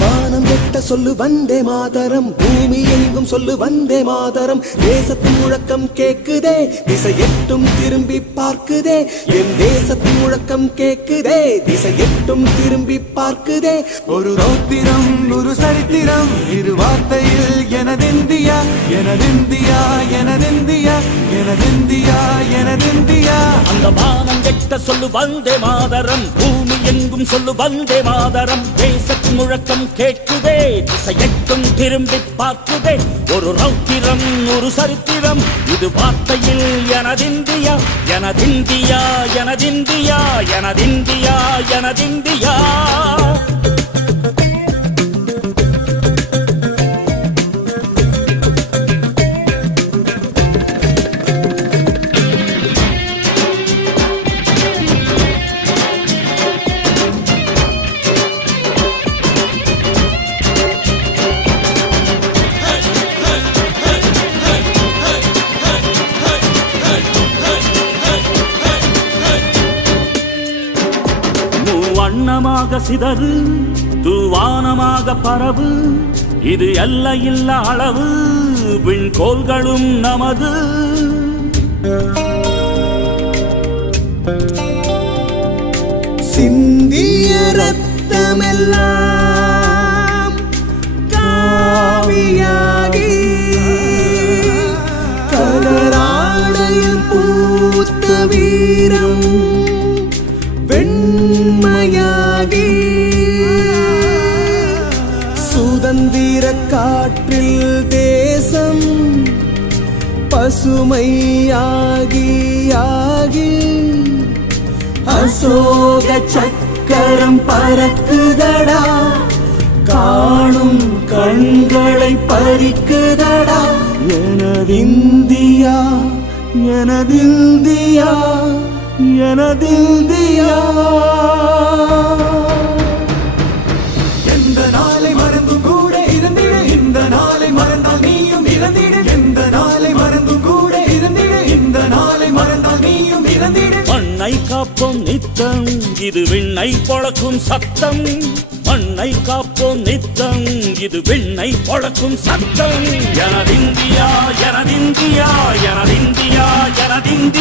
வானம் எட்ட சொல்லு வந்தே மாதரம், பூமி எங்கும் சொல்லு வந்தே மாதரம். தேசத்தின் முழக்கம் கேக்குதே, திசை எட்டும் திரும்பி பார்க்குதே. என் தேசத்தின் முழக்கம் கேக்குதே, திசை எட்டும் திரும்பி பார்க்குதே. ஒரு ரௌத்திரம் ஒரு சரித்திரம், இரு வார்த்தையில் எனதிந்தியா எனதிந்தியா எனதிந்தியா எனதிந்தியா எனதிந்தியா. அந்த வானம் எட்ட சொல்லு வந்தே மாதரம், பூமி எங்கும் சொல்லு வந்தே மாதரம். தேசத்தின் முழக்கம் கேட்குதே, திசை எட்டும் திரும்பி பார்க்குதே. ஒரு ரௌத்திரம் ஒரு சரித்திரம், இது வார்த்தையில் எனதிந்தியா எனதிந்தியா எனதிந்தியா எனதிந்தியா எனதிந்தியா. வண்ணமாக சிதறு தூவானமாக பரவு, இது எல்லையில்ல அளவு, விண்கோள்களும் நமது. சிந்திய ரத்தமெல்லாம் காவியாகி, கலராடையில் பூத்த வீரம் வெண்மையாகி, சுதந்திர காற்றில் தேசம் பசுமையாகி ஆகி, அசோக சக்கரம் பறக்குதடா, காணும் கண்களை பறிக்குதடா. எனதிந்தியா எனதிந்தியா எனதிந்தியா. எந்த நாளை மறந்தும் கூட இருந்திடு, இந்த நாளை மறந்தால் நீயும் இறந்திடு. எந்த நாளை மறந்தும் கூட இருந்திடு, இந்த நாளை மறந்தால் நீயும் இறந்திடு. மண்ணை காப்போம் நித்தம், இது விண்ணை பொழக்கும் சத்தம். மண்ணை காப்போம் நித்தம், இது விண்ணை பொழக்கும் சத்தம். எனதிந்தியா எனதிந்தியா எனதிந்தியா எனதிந்தியா.